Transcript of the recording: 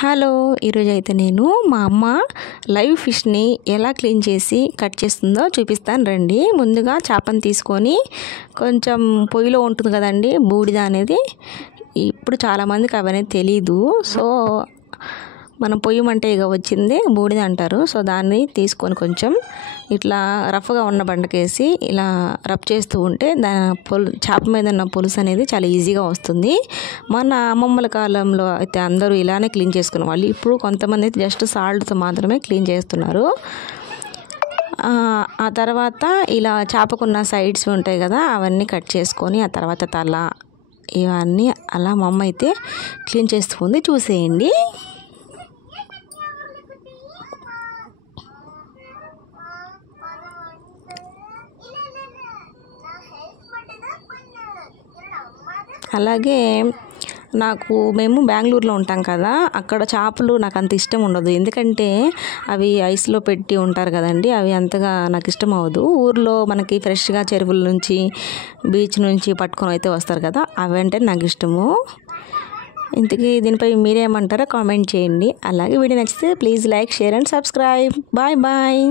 Hello, ఈరోజు అయితే నేను మా అమ్మ లైవ్ ఫిష్ని ఎలా క్లీన్ చేసి కట్ చేస్తుందో చూపిస్తాను రండి. ముందుగా చేపను తీసుకొని కొంచెం పొయ్యిలో ఉంటుంది కదండి బూడిద అనేది. ఇప్పుడు చాలామందికి అవనేది తెలీదు. సో మనం పొయ్యి మంటే ఇక వచ్చింది బూడిద అంటారు. సో దాన్ని తీసుకొని కొంచెం ఇట్లా రఫ్గా ఉన్న బండకేసి ఇలా రబ్ చేస్తూ ఉంటే చేప మీద ఉన్న పులుసు అనేది చాలా ఈజీగా వస్తుంది. మన అమ్మమ్మల కాలంలో అయితే అందరూ ఇలానే క్లీన్ చేసుకునే వాళ్ళు. ఇప్పుడు కొంతమంది అయితే జస్ట్ సాల్ట్తో మాత్రమే క్లీన్ చేస్తున్నారు. ఆ తర్వాత ఇలా చేపకున్న సైడ్స్ ఉంటాయి కదా, అవన్నీ కట్ చేసుకొని ఆ తర్వాత తల ఇవన్నీ అలా మా అమ్మ అయితే క్లీన్ చేస్తుంది, చూసేయండి. అలాగే మేము బెంగళూరులో ఉంటాం కదా, అక్కడ చేపలు నాకు అంత ఇష్టం ఉండదు. ఎందుకంటే అవి ఐస్లో పెట్టి ఉంటారు కదండి, అవి అంతగా నాకు ఇష్టం అవ్వదు. ఊర్లో మనకి ఫ్రెష్గా చెరువుల నుంచి బీచ్ నుంచి పట్టుకొని అయితే వస్తారు కదా, అవి అంటే నాకు ఇష్టము. ఇంతకీ దీనిపై మీరేమంటారో కామెంట్ చేయండి. అలాగే వీడియో నచ్చితే please like, share and subscribe. Bye bye.